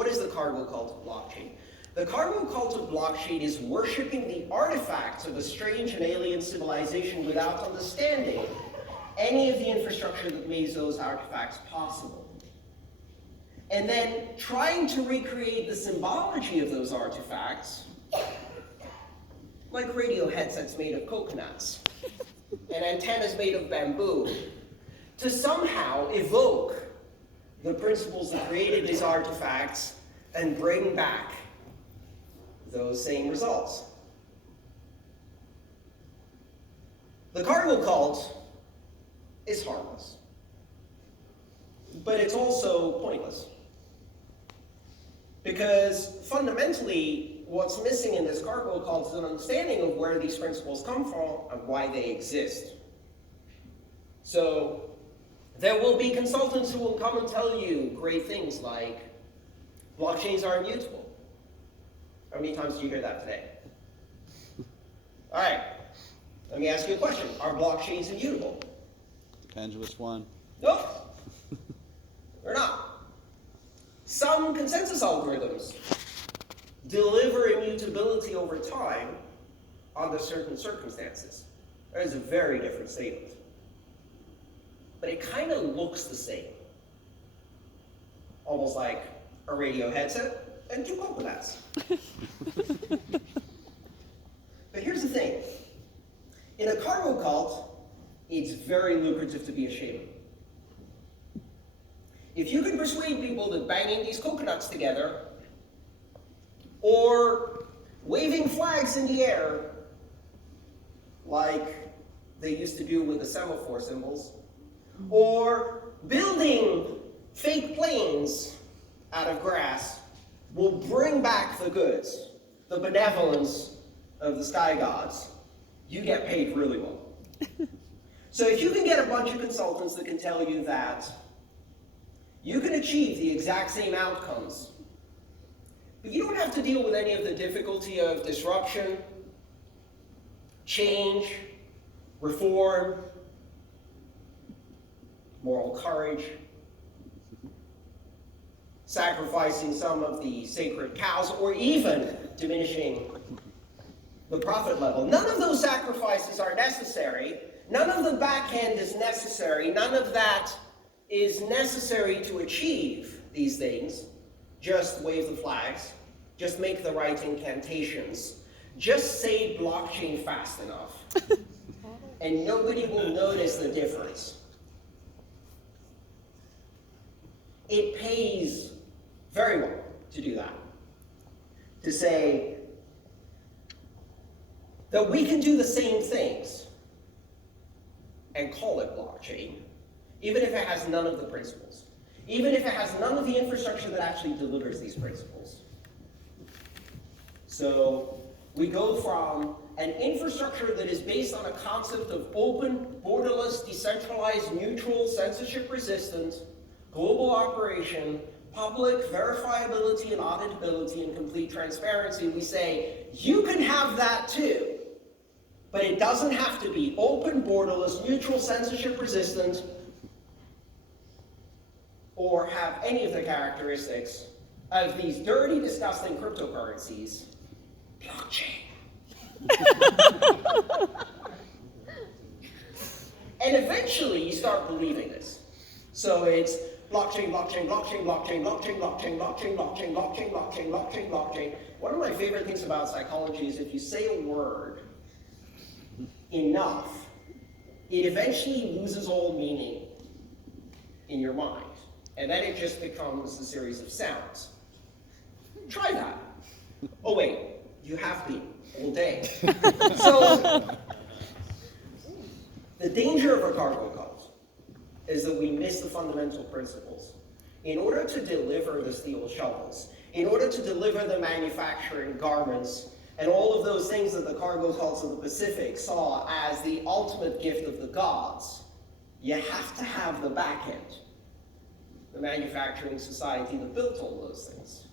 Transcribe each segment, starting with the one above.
what is the cargo cult of blockchain? The cargo cult of blockchain is worshipping the artifacts of a strange and alien civilization without understanding any of the infrastructure that makes those artifacts possible. And then trying to recreate the symbology of those artifacts, like radio headsets made of coconuts and antennas made of bamboo, to somehow evoke the principles that created these artifacts and bring back those same results. The cargo cult is harmless, but it's also pointless. Because fundamentally, what's missing in this cargo cult is an understanding of where these principles come from and why they exist. So there will be consultants who will come and tell you great things like, blockchains are immutable. How many times did you hear that today? All right, let me ask you a question. Are blockchains immutable? Depends which one. Nope, they're not. Some consensus algorithms deliver immutability over time under certain circumstances. That is a very different statement. But it kind of looks the same. Almost like a radio headset and two coconuts. But here's the thing. In a cargo cult, it's very lucrative to be a shaman. If you can persuade people that banging these coconuts together, or waving flags in the air, like they used to do with the semaphore symbols, or building fake planes out of grass, will bring back the goods, the benevolence of the sky gods, you get paid really well. So if you can get a bunch of consultants that can tell you that you can achieve the exact same outcomes, but you don't have to deal with any of the difficulty of disruption, change, reform, moral courage, sacrificing some of the sacred cows, or even diminishing the profit level. None of those sacrifices are necessary. None of the back end is necessary. None of that is necessary to achieve these things. Just wave the flags. Just make the right incantations. Just say blockchain fast enough. And nobody will notice the difference. It pays very well to do that. To say that we can do the same things and call it blockchain, even if it has none of the principles, even if it has none of the infrastructure that actually delivers these principles. So we go from an infrastructure that is based on a concept of open, borderless, decentralized, neutral, censorship-resistant, global operation, public verifiability and auditability and complete transparency. We say, you can have that too, but it doesn't have to be open, borderless, neutral, censorship-resistant, or have any of the characteristics of these dirty, disgusting cryptocurrencies. Blockchain. And eventually you start believing this. So it's blockchain, blockchain, blockchain, blockchain, blockchain, blockchain, blockchain, blockchain, blockchain, blockchain, blockchain, blockchain. One of my favorite things about psychology is if you say a word enough, it eventually loses all meaning in your mind. And then it just becomes a series of sounds. Try that. Oh wait, you have been all day. So, the danger of a cargo cult is that we miss the fundamental principles. In order to deliver the steel shovels, in order to deliver the manufacturing garments, and all of those things that the cargo cults of the Pacific saw as the ultimate gift of the gods, you have to have the back end, the manufacturing society that built all those things.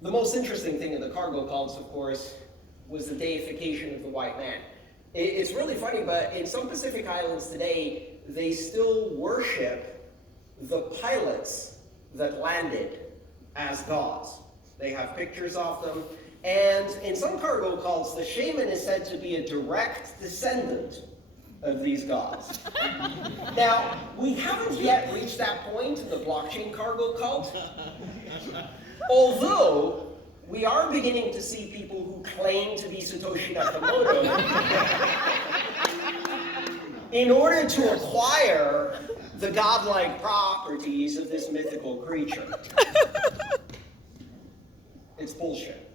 The most interesting thing in the cargo cults, of course, was the deification of the white man. It's really funny, but in some Pacific islands today, they still worship the pilots that landed as gods. They have pictures of them, and in some cargo cults, the shaman is said to be a direct descendant of these gods. Now, we haven't yet reached that point in the blockchain cargo cult, although we are beginning to see people who claim to be Satoshi Nakamoto in order to acquire the godlike properties of this mythical creature. It's bullshit.